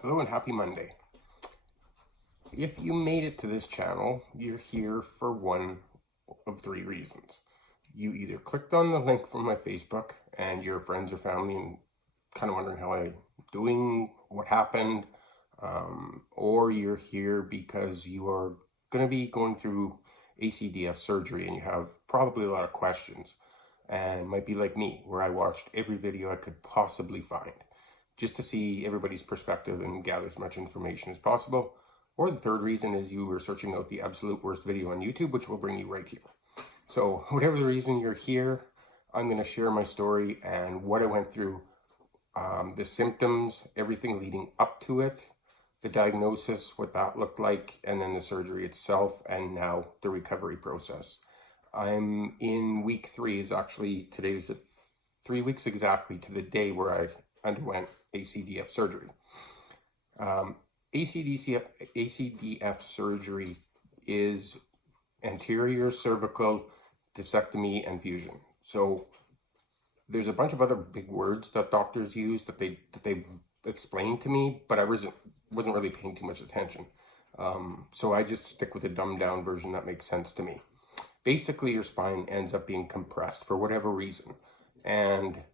Hello and happy Monday. If you made it to this channel, you're here for one of three reasons. You either clicked on the link from my Facebook and your friends or family and kind of wondering how I'm doing, what happened, or you're here because you are going to be going through ACDF surgery and you have probably a lot of questions and might be like me, where I watched every video I could possibly find just to see everybody's perspective and gather as much information as possible. Or the third reason is you were searching out the absolute worst video on YouTube, which will bring you right here. So whatever the reason you're here, I'm going to share my story and what I went through, the symptoms, everything leading up to it, the diagnosis, what that looked like, and then the surgery itself, and now the recovery process. I'm in week 3. Today is 3 weeks exactly to the day where I underwent ACDF surgery. ACDF surgery is anterior cervical discectomy and fusion. So there's a bunch of other big words that doctors use that they explained to me, but I wasn't really paying too much attention. So I just stick with the dumbed down version that makes sense to me. Basically, your spine ends up being compressed for whatever reason. And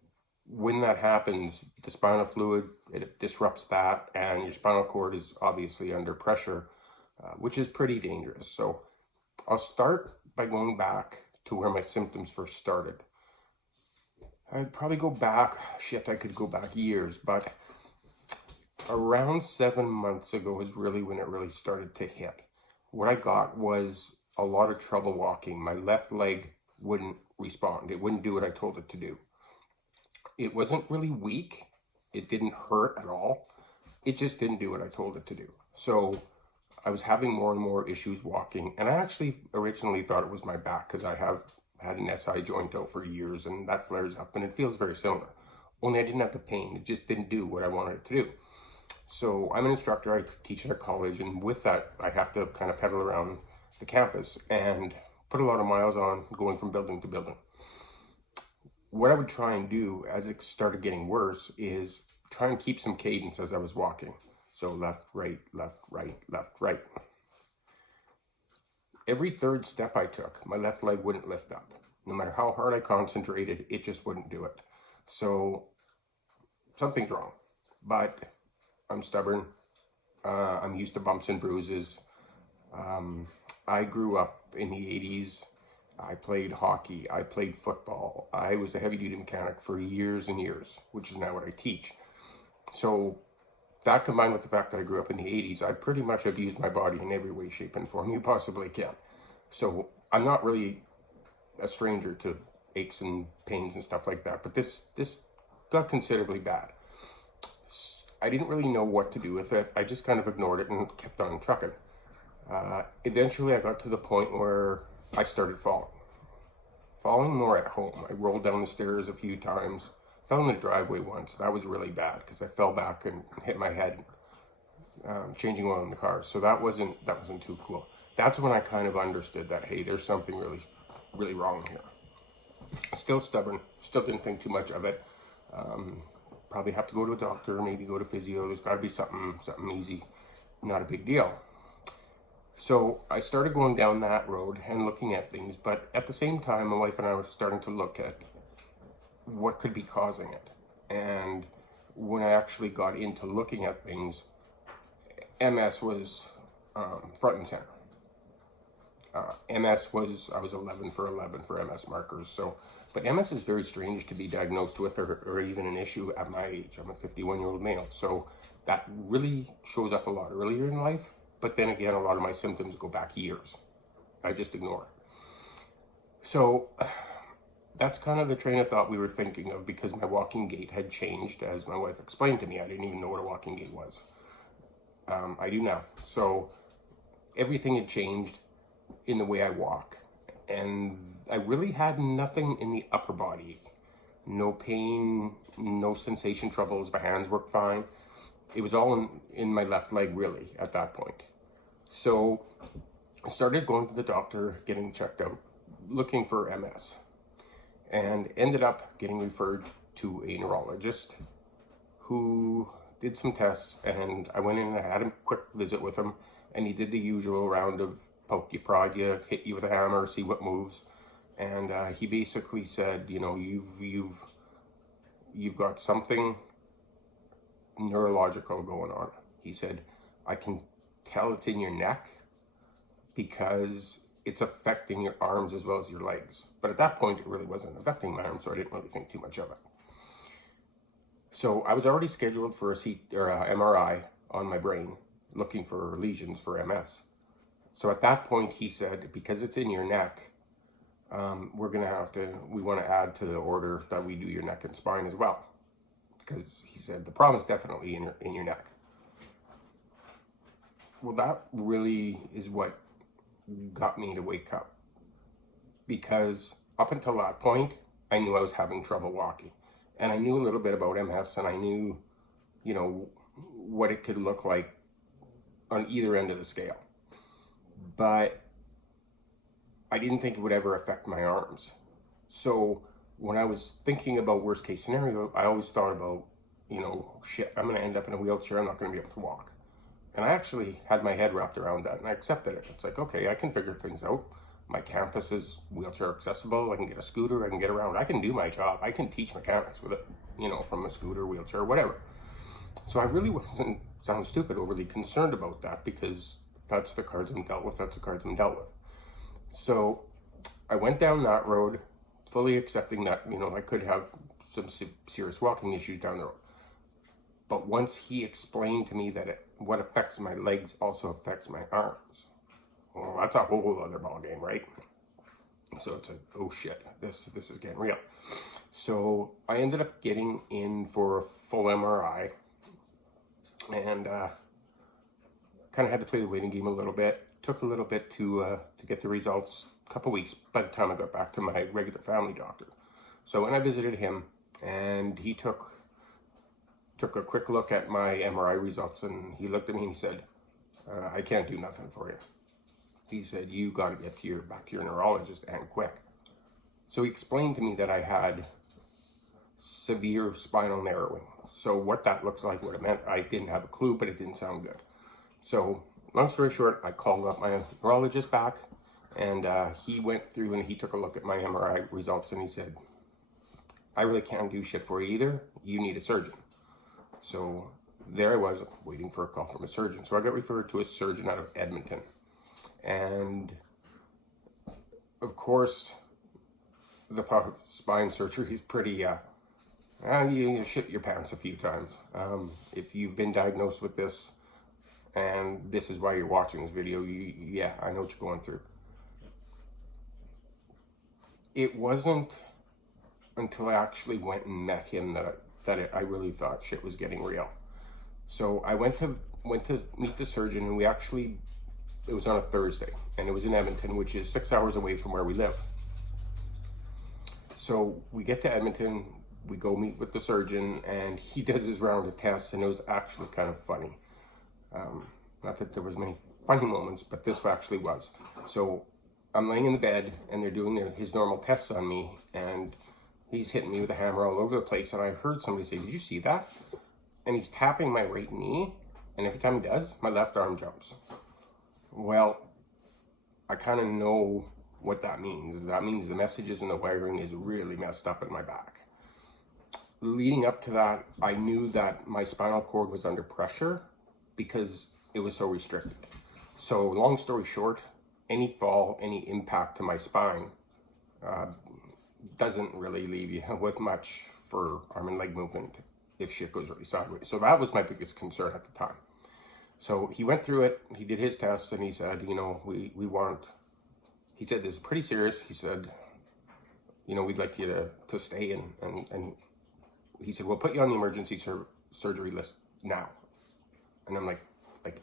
when that happens, the spinal fluid, it disrupts that, and your spinal cord is obviously under pressure, which is pretty dangerous. So I'll start by going back to where my symptoms first started. I'd probably go back, I could go back years, but around 7 months ago is really when it really started to hit. What I got was a lot of trouble walking. My left leg wouldn't respond. It wouldn't do what I told it to do. It wasn't really weak. It didn't hurt at all. It just didn't do what I told it to do. So I was having more and more issues walking. And I actually originally thought it was my back because I have had an SI joint out for years and that flares up and it feels very similar. Only I didn't have the pain. It just didn't do what I wanted it to do. So I'm an instructor. I teach at a college. And with that, I have to kind of pedal around the campus and put a lot of miles on going from building to building. What I would try and do as it started getting worse is try and keep some cadence as I was walking. So left, right, left, right, left, right. Every third step I took, my left leg wouldn't lift up. No matter how hard I concentrated, it just wouldn't do it. So something's wrong, but I'm stubborn. I'm used to bumps and bruises. I grew up in the 80s. I played hockey, I played football. I was a heavy-duty mechanic for years and years, which is now what I teach. So that combined with the fact that I grew up in the 80s, I pretty much abused my body in every way, shape, and form you possibly can. So I'm not really a stranger to aches and pains and stuff like that, but this got considerably bad. I didn't really know what to do with it. I just kind of ignored it and kept on trucking. Eventually I got to the point where I started falling more at home. I rolled down the stairs a few times, fell in the driveway once. That was really bad because I fell back and hit my head changing oil in the car. So that wasn't too cool. That's when I kind of understood that, hey, there's something really wrong here. Still stubborn, still didn't think too much of it. Probably have to go to a doctor, maybe go to physio. There's got to be something easy, not a big deal. So I started going down that road and looking at things, but at the same time, my wife and I were starting to look at what could be causing it. And when I actually got into looking at things, MS was front and center. I was 11 for MS markers. So, but MS is very strange to be diagnosed with or even an issue at my age. I'm a 51-year-old male. So that really shows up a lot earlier in life. But then again, a lot of my symptoms go back years. I just ignore it. So that's kind of the train of thought we were thinking of because my walking gait had changed, as my wife explained to me. I didn't even know what a walking gait was. I do now. So everything had changed in the way I walk. And I really had nothing in the upper body. No pain, no sensation troubles. My hands worked fine. It was all in my left leg, really, at that point. So I started going to the doctor, getting checked out, looking for MS, and ended up getting referred to a neurologist who did some tests, and I went in and I had a quick visit with him, and he did the usual round of poke you, prod you, hit you with a hammer, see what moves. And he basically said, you know, you've got something neurological going on. He said, I can tell it's in your neck because it's affecting your arms as well as your legs. But at that point, it really wasn't affecting my arms, so I didn't really think too much of it. So I was already scheduled for a MRI on my brain, looking for lesions for MS. So at that point, he said, because it's in your neck, we want to add to the order that we do your neck and spine as well. Because he said, the problem is definitely in your neck. Well, that really is what got me to wake up. Because up until that point, I knew I was having trouble walking. And I knew a little bit about MS, and I knew, you know, what it could look like on either end of the scale. But I didn't think it would ever affect my arms. So when I was thinking about worst case scenario, I always thought about, you know, shit, I'm going to end up in a wheelchair. I'm not going to be able to walk. And I actually had my head wrapped around that, and I accepted it. It's like, okay, I can figure things out. My campus is wheelchair accessible. I can get a scooter. I can get around. I can do my job. I can teach mechanics with it, you know, from a scooter, wheelchair, whatever. So I really wasn't, sound stupid, overly concerned about that, because that's the cards I'm dealt with. That's the cards I'm dealt with. So I went down that road, fully accepting that, you know, I could have some serious walking issues down the road. But once he explained to me that what affects my legs also affects my arms, well, that's a whole other ballgame, right? So it's like, oh shit, this is getting real. So I ended up getting in for a full MRI, and kind of had to play the waiting game a little bit. Took a little bit to get the results, a couple weeks by the time I got back to my regular family doctor. So when I visited him, and he took a quick look at my MRI results, and he looked at me and he said, I can't do nothing for you. He said, you got to get back to your neurologist, and quick. So he explained to me that I had severe spinal narrowing. So what that looks like, what it meant, I didn't have a clue, but it didn't sound good. So long story short, I called up my neurologist back, and he went through and he took a look at my MRI results, and he said, I really can't do shit for you either. You need a surgeon. So there I was, waiting for a call from a surgeon. So I got referred to a surgeon out of Edmonton. And of course, the thought of spine surgery is pretty, you shit your pants a few times. If you've been diagnosed with this, and this is why you're watching this video, yeah, I know what you're going through. It wasn't until I actually went and met him that I really thought shit was getting real. So I went to meet the surgeon, and it was on a Thursday, and it was in Edmonton, which is 6 hours away from where we live. So we get to Edmonton, we go meet with the surgeon, and he does his round of tests, and it was actually kind of funny. Not that there was many funny moments, but this actually was. So I'm laying in the bed, and they're doing his normal tests on me, and he's hitting me with a hammer all over the place, and I heard somebody say, did you see that? And he's tapping my right knee, and every time he does, my left arm jumps. Well, I kind of know what that means. That means the messages and the wiring is really messed up in my back. Leading up to that, I knew that my spinal cord was under pressure because it was so restricted. So long story short, any fall, any impact to my spine doesn't really leave you with much for arm and leg movement if shit goes really sideways. So that was my biggest concern at the time. So he went through it, he did his tests, and he said, you know, he said, this is pretty serious. He said, you know, we'd like you to stay, and he said, we'll put you on the emergency surgery list now. And I'm like,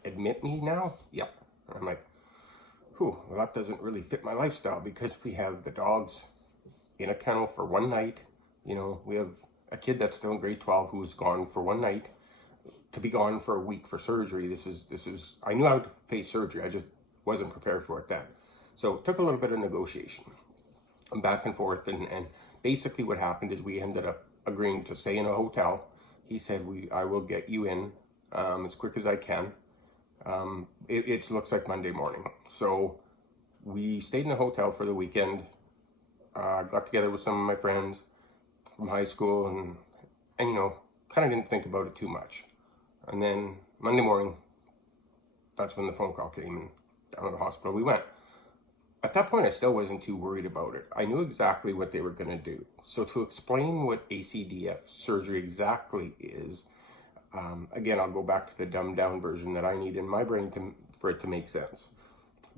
admit me now? Yep. And I'm like, well, that doesn't really fit my lifestyle, because we have the dogs in a kennel for one night. You know, we have a kid that's still in grade 12 who was gone for one night. To be gone for a week for surgery, this is, I knew I would face surgery, I just wasn't prepared for it then. So it took a little bit of negotiation, back and forth, and basically what happened is we ended up agreeing to stay in a hotel, he said, I will get you in as quick as I can. It looks like Monday morning. So we stayed in a hotel for the weekend. Got together with some of my friends from high school and you know, kind of didn't think about it too much. And then Monday morning, that's when the phone call came, and down to the hospital we went. At that point, I still wasn't too worried about it. I knew exactly what they were going to do. So to explain what ACDF surgery exactly is, again, I'll go back to the dumbed down version that I need in my brain for it to make sense.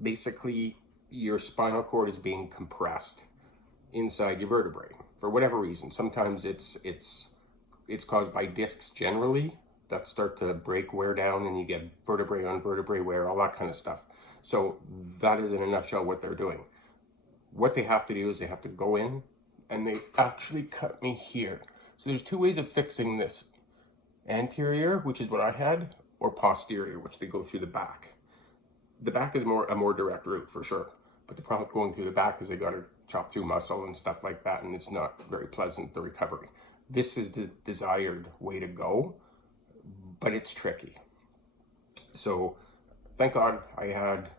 Basically, your spinal cord is being compressed inside your vertebrae for whatever reason. Sometimes it's caused by discs generally that start to break, wear down, and you get vertebrae on vertebrae wear, all that kind of stuff. So that is in a nutshell what they're doing. What they have to do is they have to go in and they actually cut me here. So there's two ways of fixing this. Anterior, which is what I had, or posterior, which they go through the back. The back is a more direct route for sure. But the problem with going through the back is they got to chop through muscle and stuff like that, and it's not very pleasant, the recovery. This is the desired way to go, but it's tricky. So thank God I had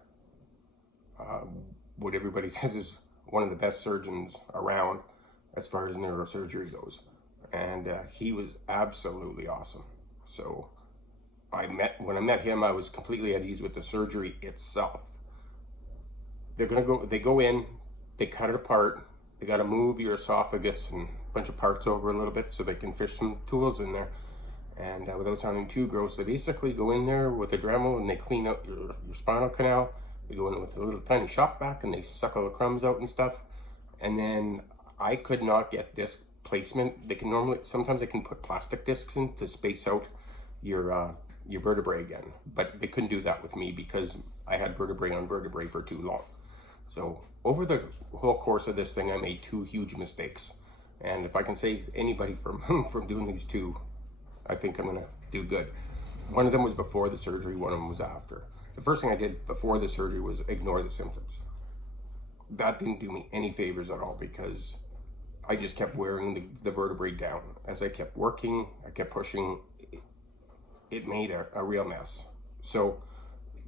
what everybody says is one of the best surgeons around as far as neurosurgery goes. And he was absolutely awesome. So when I met him, I was completely at ease with the surgery itself. They go in, they cut it apart. They got to move your esophagus and a bunch of parts over a little bit so they can fish some tools in there. And without sounding too gross, they basically go in there with a Dremel and they clean out your spinal canal. They go in with a little tiny shop vac and they suck all the crumbs out and stuff. And then I could not get disc placement. Sometimes they can put plastic discs in to space out your vertebrae again. But they couldn't do that with me because I had vertebrae on vertebrae for too long. So over the whole course of this thing, I made two huge mistakes. And if I can save anybody from doing these two, I think I'm gonna do good. One of them was before the surgery, one of them was after. The first thing I did before the surgery was ignore the symptoms. That didn't do me any favors at all because I just kept wearing the vertebrae down. As I kept working, I kept pushing, it made a real mess. So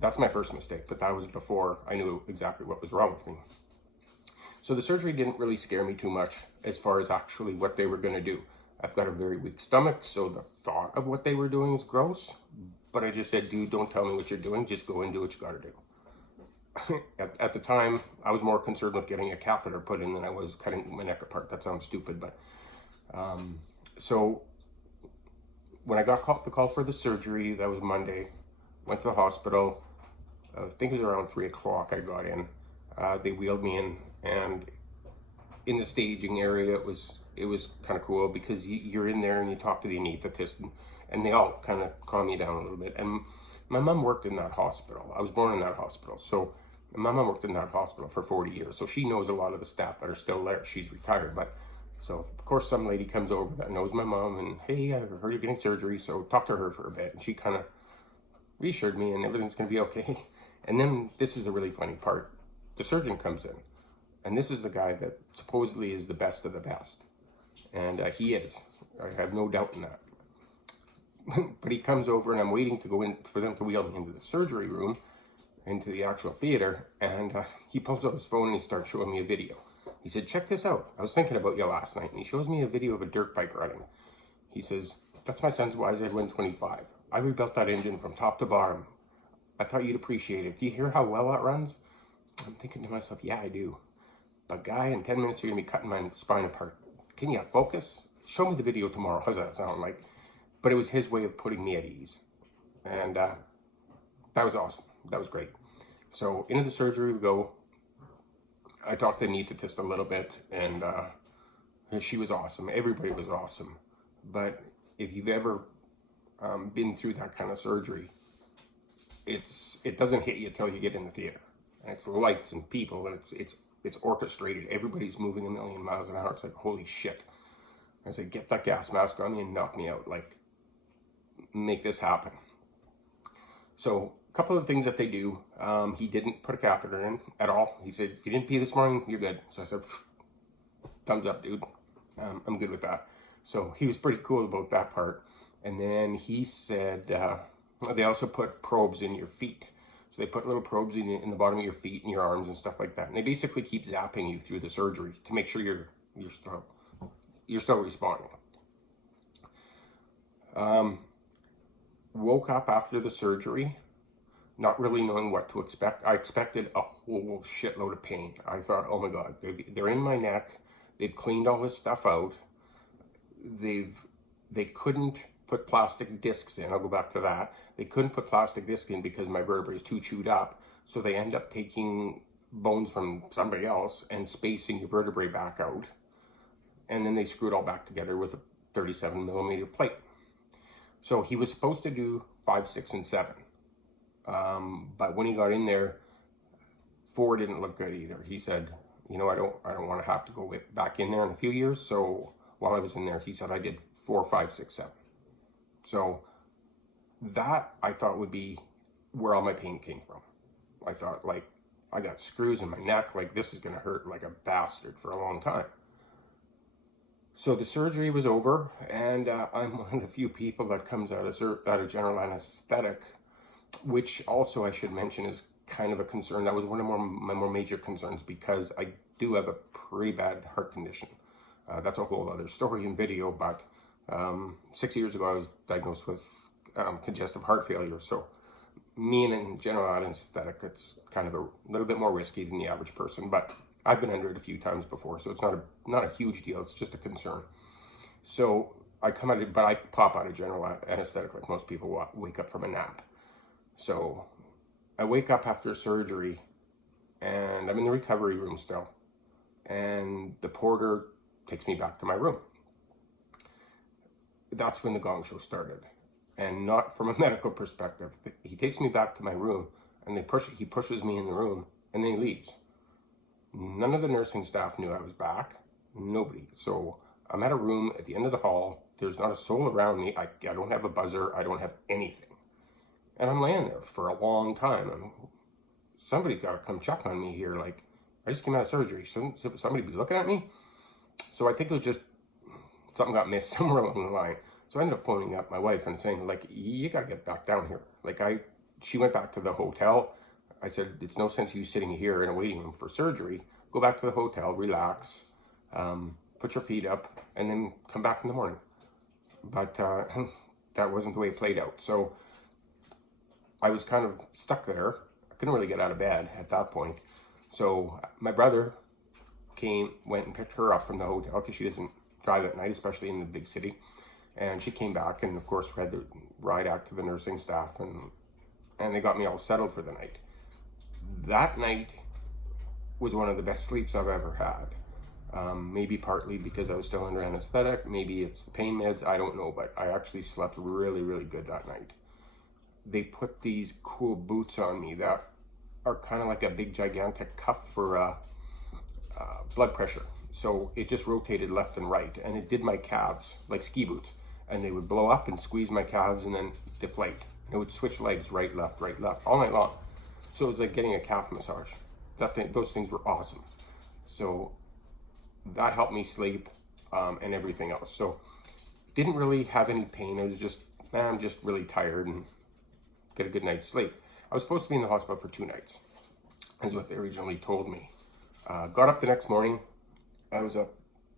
that's my first mistake, but that was before I knew exactly what was wrong with me. So the surgery didn't really scare me too much as far as actually what they were gonna do. I've got a very weak stomach, so the thought of what they were doing is gross. But I just said, dude, don't tell me what you're doing. Just go and do what you got to do. At the time, I was more concerned with getting a catheter put in than I was cutting my neck apart. That sounds stupid, but so when I got the call for the surgery, that was Monday. Went to the hospital. I think it was around 3 o'clock. I got in. They wheeled me in, and in the staging area, it was kind of cool because you're in there and you talk to the anesthetist and they all kind of calm you down a little bit. And my mom worked in that hospital. I was born in that hospital. So my mom worked in that hospital for 40 years. So she knows a lot of the staff that are still there. She's retired. But so of course some lady comes over that knows my mom and, hey, I heard you're getting surgery. So talk to her for a bit. And she kind of reassured me and everything's going to be okay. And then this is the really funny part. The surgeon comes in. And this is the guy that supposedly is the best of the best. And he is. I have no doubt in that. But he comes over and I'm waiting to go in for them to wheel me into the surgery room, into the actual theater. And he pulls out his phone and he starts showing me a video. He said, check this out. I was thinking about you last night. And he shows me a video of a dirt bike running. He says, that's my son's YZ125. I rebuilt that engine from top to bottom. I thought you'd appreciate it. Do you hear how well that runs? I'm thinking to myself, yeah, I do. But guy, in 10 minutes, you're going to be cutting my spine apart. Can you focus? Show me the video tomorrow. How's that sound like? But it was his way of putting me at ease. And that was awesome. That was great. So into the surgery we go. I talked to the anesthetist a little bit, and she was awesome. Everybody was awesome. But if you've ever been through that kind of surgery, it doesn't hit you until you get in the theater. And it's lights and people, and it's orchestrated. Everybody's moving a million miles an hour. It's like, holy shit. I said, get that gas mask on me and knock me out. Like, make this happen. So a couple of things that they do. He didn't put a catheter in at all. He said, if you didn't pee this morning, you're good. So I said, thumbs up, dude. I'm good with that. So he was pretty cool about that part. And then he said they also put probes in your feet. So they put little probes in the bottom of your feet and your arms and stuff like that. And they basically keep zapping you through the surgery to make sure you're still responding. Woke up after the surgery, not really knowing what to expect. I expected a whole shitload of pain. I thought, oh my God, they're in my neck. They've cleaned all this stuff out. They couldn't put plastic discs in. I'll go back to that. They couldn't put plastic discs in because my vertebrae is too chewed up. So they end up taking bones from somebody else and spacing your vertebrae back out. And then they screw it all back together with a 37 millimeter plate. So he was supposed to do 5, 6, and 7. But when he got in there, 4 didn't look good either. He said, you know, I don't want to have to go back in there in a few years. So while I was in there, he said I did 4, 5, 6, 7. So that I thought would be where all my pain came from. I thought, like, I got screws in my neck, like this is going to hurt like a bastard for a long time. So the surgery was over, and I'm one of the few people that comes out of general anesthetic, which also I should mention is kind of a concern. That was one of my more major concerns because I do have a pretty bad heart condition. That's a whole other story and video, but 6 years ago I was diagnosed with congestive heart failure. So me in general anesthetic, it's kind of a little bit more risky than the average person, but I've been under it a few times before, so it's not a huge deal. It's just a concern. So I come out of, but I pop out of general anesthetic like most people wake up from a nap. So I wake up after surgery, and I'm in the recovery room still, and the porter takes me back to my room. That's when the gong show started, and not from a medical perspective. He takes me back to my room, and he pushes me in the room, and then he leaves. None of the nursing staff knew I was back. Nobody. So I'm at a room at the end of the hall. There's not a soul around me. I don't have a buzzer. I don't have anything. And I'm laying there for a long time. Somebody's got to come check on me here. Like, I just came out of surgery. Shouldn't somebody be looking at me? So I think it was just something got missed somewhere along the line. So I ended up phoning up my wife and saying, like, you got to get back down here. Like, she went back to the hotel. I said, it's no sense you sitting here in a waiting room for surgery. Go back to the hotel, relax, put your feet up, and then come back in the morning. But that wasn't the way it played out. So I was kind of stuck there. I couldn't really get out of bed at that point. So my brother went and picked her up from the hotel because she doesn't drive at night, especially in the big city. And she came back, and of course we had to ride out to the nursing staff, and they got me all settled for the night. That night was one of the best sleeps I've ever had. Maybe partly because I was still under anesthetic. Maybe it's the pain meds. I don't know, but I actually slept really, really good that night. They put these cool boots on me that are kind of like a big gigantic cuff for blood pressure. So it just rotated left and right, and it did my calves like ski boots. And they would blow up and squeeze my calves and then deflate. And it would switch legs right, left, all night long. So it was like getting a calf massage. Those things were awesome. So that helped me sleep and everything else. So didn't really have any pain. I was just, I'm just really tired and get a good night's sleep. I was supposed to be in the hospital for 2 nights, is what they originally told me. Got up the next morning. I was up.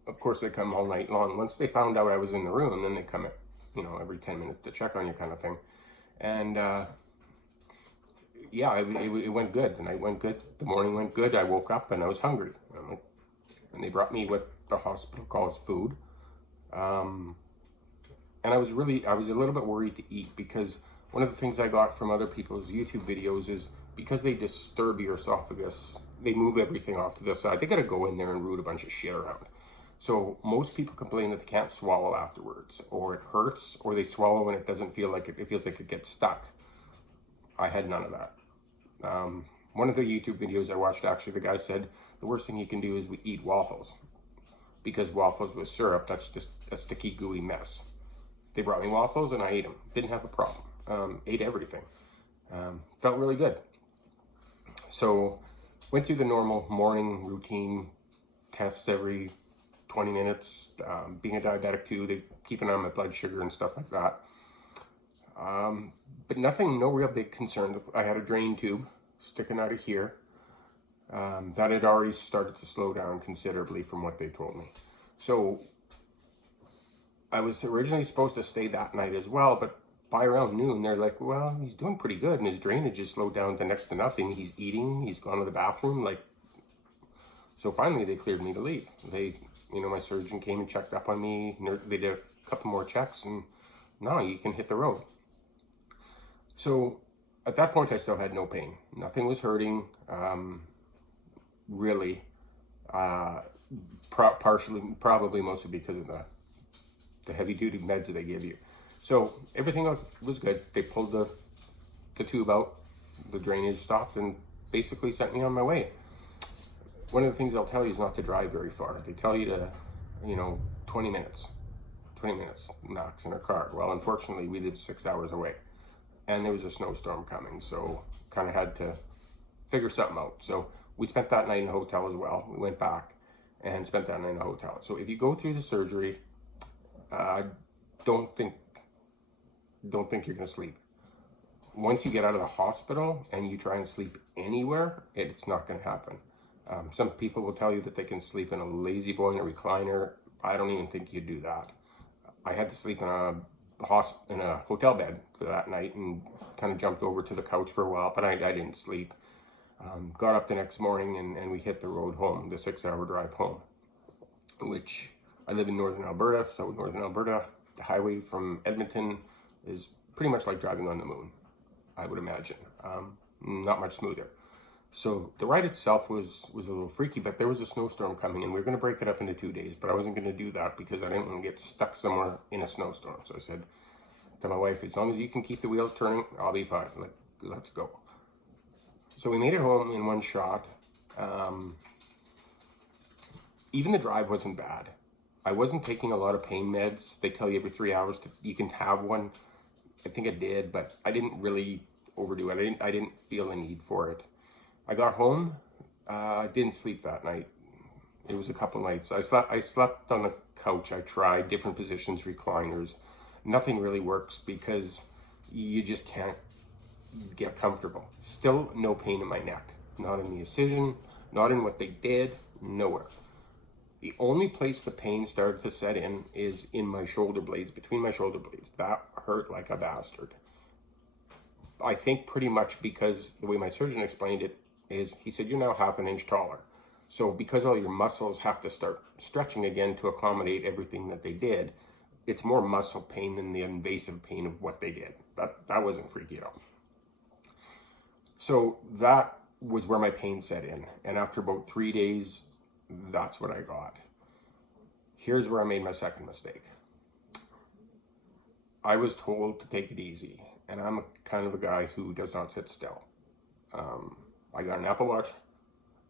Of course, they come all night long. Once they found out I was in the room, then they come at, every 10 minutes to check on you kind of thing. And yeah, it went good. The night went good. The morning went good. I woke up and I was hungry. And they brought me what the hospital calls food. And I was a little bit worried to eat because one of the things I got from other people's YouTube videos is because they disturb your esophagus, they move everything off to the side. They got to go in there and root a bunch of shit around. So most people complain that they can't swallow afterwards, or it hurts, or they swallow and it doesn't feel like it feels like it gets stuck. I had none of that. One of the YouTube videos I watched, actually, the guy said the worst thing you can do is eat waffles, because waffles with syrup, that's just a sticky, gooey mess. They brought me waffles and I ate them. Didn't have a problem. Ate everything. Felt really good. So went through the normal morning routine tests every 20 minutes. Being a diabetic too, they keep an eye on my blood sugar and stuff like that. But nothing, no real big concern. I had a drain tube sticking out of here. That had already started to slow down considerably from what they told me. So I was originally supposed to stay that night as well, but by around noon, they're like, well, he's doing pretty good, and his drainage is slowed down to next to nothing. He's eating, he's gone to the bathroom, like, so finally they cleared me to leave. They, my surgeon came and checked up on me, they did a couple more checks, and now you can hit the road. So at that point, I still had no pain. Nothing was hurting, really, probably mostly because of the heavy-duty meds that they give you. So everything was good. They pulled the tube out, the drainage stopped, and basically sent me on my way. One of the things they'll tell you is not to drive very far. They tell you to, 20 minutes max in a car. Well, unfortunately, we lived 6 hours away, and there was a snowstorm coming, so kind of had to figure something out. So we spent that night in a hotel as well. We went back and spent that night in a hotel. So if you go through the surgery, don't think you're going to sleep. Once you get out of the hospital and you try and sleep anywhere, it's not going to happen. Some people will tell you that they can sleep in a lazy boy, in a recliner. I don't even think you'd do that. I had to sleep in a hotel bed for that night and kind of jumped over to the couch for a while, but I didn't sleep. Got up the next morning and we hit the road home, the 6-hour drive home, which I live in Northern Alberta. So Northern Alberta, the highway from Edmonton is pretty much like driving on the moon, I would imagine. Not much smoother. So the ride itself was a little freaky, but there was a snowstorm coming and we were going to break it up into 2 days, but I wasn't going to do that because I didn't want to get stuck somewhere in a snowstorm. So I said to my wife, as long as you can keep the wheels turning, I'll be fine. Let's go. So we made it home in one shot. Even the drive wasn't bad. I wasn't taking a lot of pain meds. They tell you every 3 hours you can have one. I think I did, but I didn't really overdo it. I didn't feel a need for it. I got home. I didn't sleep that night. It was a couple nights. I slept on the couch. I tried different positions, recliners. Nothing really works because you just can't get comfortable. Still no pain in my neck. Not in the incision, not in what they did, nowhere. The only place the pain started to set in is in my shoulder blades, between my shoulder blades. That hurt like a bastard. I think pretty much because the way my surgeon explained it is, he said, you're now half an inch taller. So because all your muscles have to start stretching again to accommodate everything that they did, it's more muscle pain than the invasive pain of what they did. That wasn't freaky at all. So that was where my pain set in. And after about 3 days, that's what I got. Here's where I made my second mistake. I was told to take it easy. And I'm kind of a guy who does not sit still. I got an Apple Watch.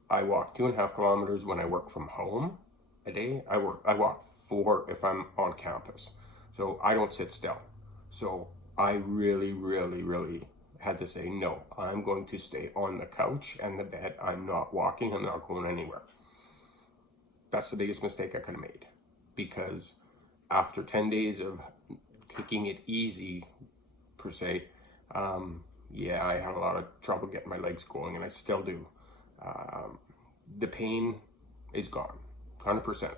I walk 2.5 kilometers when I work from home a day. I walk 4 if I'm on campus. So I don't sit still. So I really, really, really had to say, no, I'm going to stay on the couch and the bed. I'm not walking. I'm not going anywhere. That's the biggest mistake I could have made. Because after 10 days of taking it easy, per se, I had a lot of trouble getting my legs going, and I still do. The pain is gone, 100%.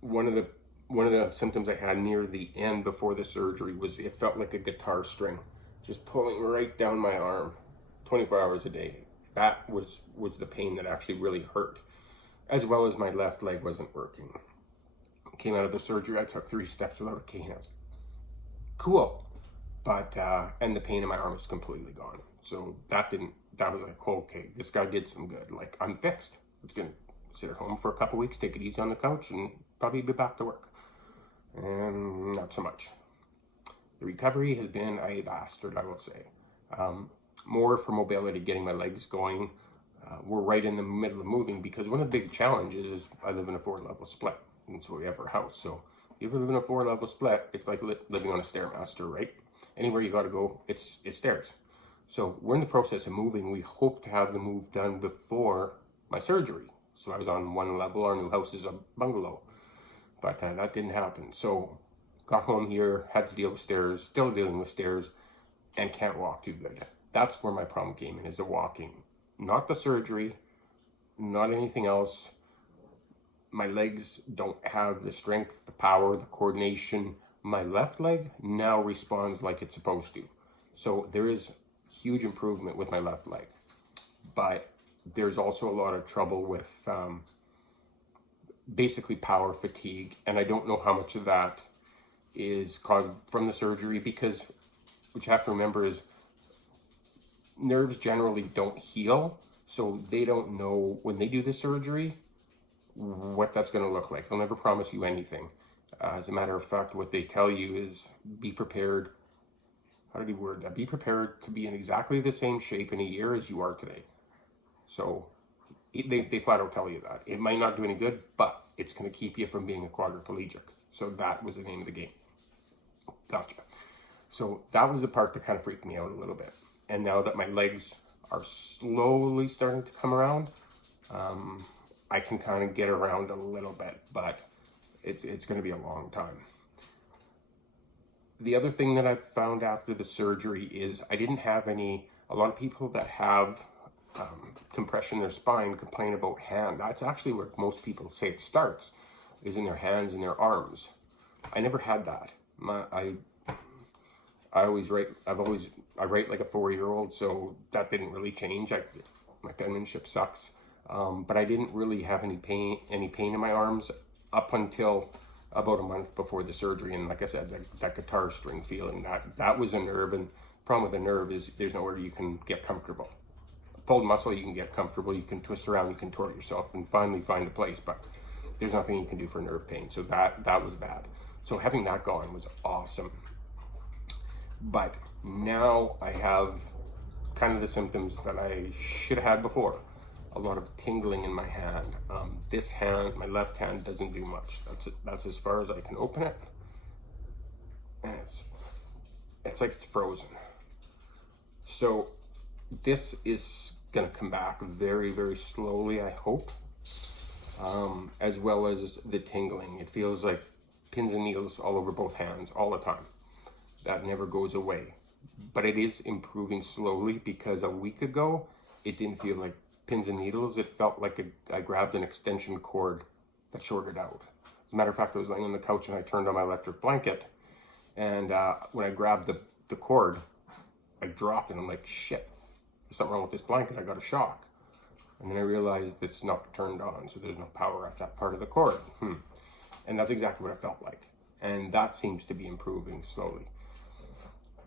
One of the symptoms I had near the end before the surgery was it felt like a guitar string, just pulling right down my arm, 24 hours a day. That was the pain that actually really hurt, as well as my left leg wasn't working. Came out of the surgery, I took 3 steps without a cane. I was cool. But, and the pain in my arm is completely gone. So that was like, okay, this guy did some good. Like, I'm fixed. I'm just going to sit at home for a couple weeks, take it easy on the couch, and probably be back to work. And not so much. The recovery has been a bastard, I will say. More for mobility, getting my legs going. We're right in the middle of moving because one of the big challenges is I live in a 4-level split. And so we have our house. So if you ever live in a 4-level split, it's like living on a Stairmaster, right? Anywhere you got to go, it's stairs. So we're in the process of moving. We hope to have the move done before my surgery. So I was on 1 level. Our new house is a bungalow. But that didn't happen. So got home here, had to deal with stairs, still dealing with stairs, and can't walk too good. That's where my problem came in, is the walking. Not the surgery, not anything else. My legs don't have the strength, the power, the coordination. My left leg now responds like it's supposed to. So there is huge improvement with my left leg. But there's also a lot of trouble with basically power fatigue. And I don't know how much of that is caused from the surgery, because what you have to remember is nerves generally don't heal. So they don't know when they do the surgery what that's going to look like. They'll never promise you anything. As a matter of fact, what they tell you is be prepared. How did he word that? Be prepared to be in exactly the same shape in a year as you are today. So they flat out tell you that. It might not do any good, but it's going to keep you from being a quadriplegic. So that was the name of the game. Gotcha. So that was the part that kind of freaked me out a little bit. And now that my legs are slowly starting to come around, I can kind of get around a little bit, but it's going to be a long time. The other thing that I found after the surgery is I didn't have a lot of people that have compression in their spine complain about hand. That's actually where most people say it starts, is in their hands and their arms. I never had that. I write like a 4-year-old, so that didn't really change. My penmanship sucks. But I didn't really have any pain in my arms up until about a month before the surgery. And like I said, that guitar string feeling, that was a nerve. And the problem with a nerve is there's nowhere you can get comfortable. Pulled muscle, you can get comfortable, you can twist around, you can contort yourself and finally find a place, but there's nothing you can do for nerve pain. So that was bad. So having that gone was awesome. But now I have kind of the symptoms that I should have had before. A lot of tingling in my hand. This hand, my left hand, doesn't do much. That's as far as I can open it. And it's like it's frozen. So this is gonna come back very, very slowly, I hope. As well as the tingling. It feels like pins and needles all over both hands all the time. That never goes away. But it is improving slowly, because a week ago, it didn't feel like pins and needles. It felt like I grabbed an extension cord that shorted out. As a matter of fact, I was laying on the couch and I turned on my electric blanket, and when I grabbed the cord, I dropped it, and I'm like, shit, there's something wrong with this blanket. I got a shock. And then I realized it's not turned on, so there's no power at that part of the cord. And that's exactly what it felt like. And that seems to be improving slowly.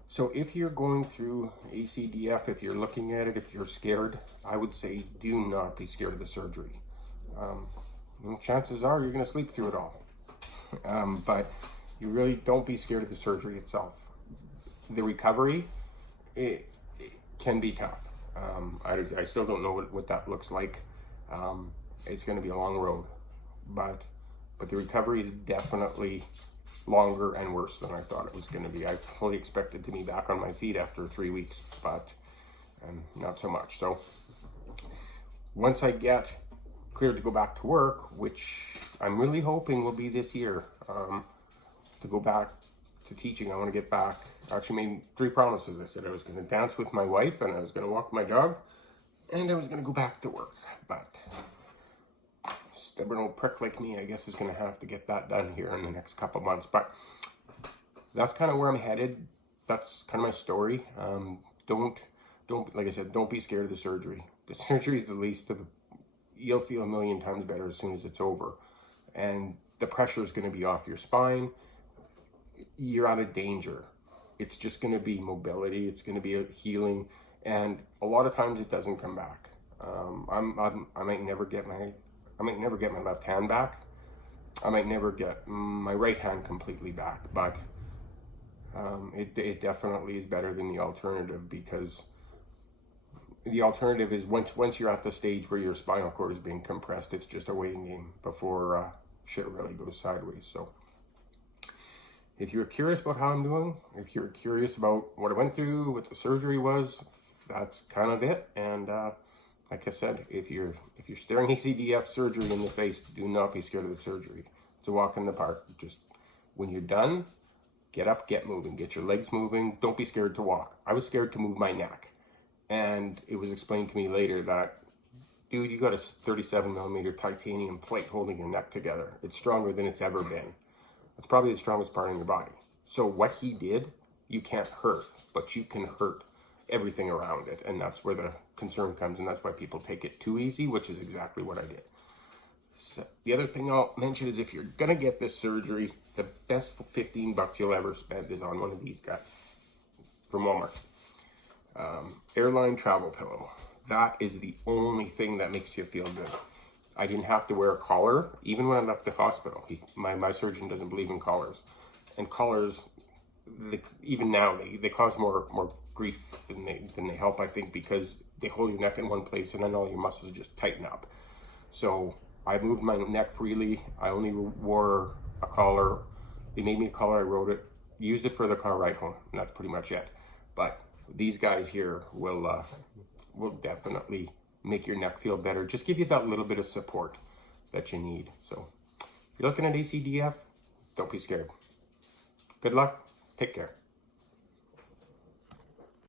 So if you're going through ACDF, if you're looking at it, if you're scared, I would say do not be scared of the surgery. Chances are you're going to sleep through it all. But you really don't be scared of the surgery itself. The recovery, it can be tough. I still don't know what that looks like. It's going to be a long road. But the recovery is definitely longer and worse than I thought it was going to be. I fully expected to be back on my feet after 3 weeks, but not so much. So once I get cleared to go back to work, which I'm really hoping will be this year, to go back to teaching, I want to get back. I actually made 3 promises. I said I was going to dance with my wife, and I was going to walk my dog, and I was going to go back to work. But stubborn old prick like me, I guess, is going to have to get that done here in the next couple months. But that's kind of where I'm headed. That's kind of my story. Don't, like I said, don't be scared of the surgery. The surgery is the least of the, you'll feel a million times better as soon as it's over. And the pressure is going to be off your spine. You're out of danger. It's just going to be mobility. It's going to be a healing. And a lot of times it doesn't come back. I might never get my left hand back. I might never get my right hand completely back, but it definitely is better than the alternative, because the alternative is once you're at the stage where your spinal cord is being compressed, it's just a waiting game before shit really goes sideways. So if you're curious about how I'm doing, if you're curious about what I went through, what the surgery was, that's kind of it. And like I said, if you're staring ACDF surgery in the face, do not be scared of the surgery. It's a walk in the park. Just when you're done, Get up, get moving, get your legs moving. Don't be scared to walk. I was scared to move my neck. And it was explained to me later that, dude, you got a 37 millimeter titanium plate holding your neck together. It's stronger than it's ever been. It's probably the strongest part in your body. So what he did, you can't hurt, but you can hurt everything around it. And that's where the concern comes. And that's why people take it too easy, which is exactly what I did. So the other thing I'll mention is if you're going to get this surgery, the best $15 you'll ever spend is on one of these guys from Walmart. Airline travel pillow. That is the only thing that makes you feel good. I didn't have to wear a collar, even when I left the hospital. My surgeon doesn't believe in collars. And collars, even now, they cause more grief than they help, I think, because they hold your neck in one place and then all your muscles just tighten up. So I moved my neck freely. I only wore a collar. They made me a collar. I wrote it, used it for the car ride home, and that's pretty much it. But these guys here will definitely make your neck feel better. Just give you that little bit of support that you need. So if you're looking at ACDF, don't be scared. Good luck. Take care.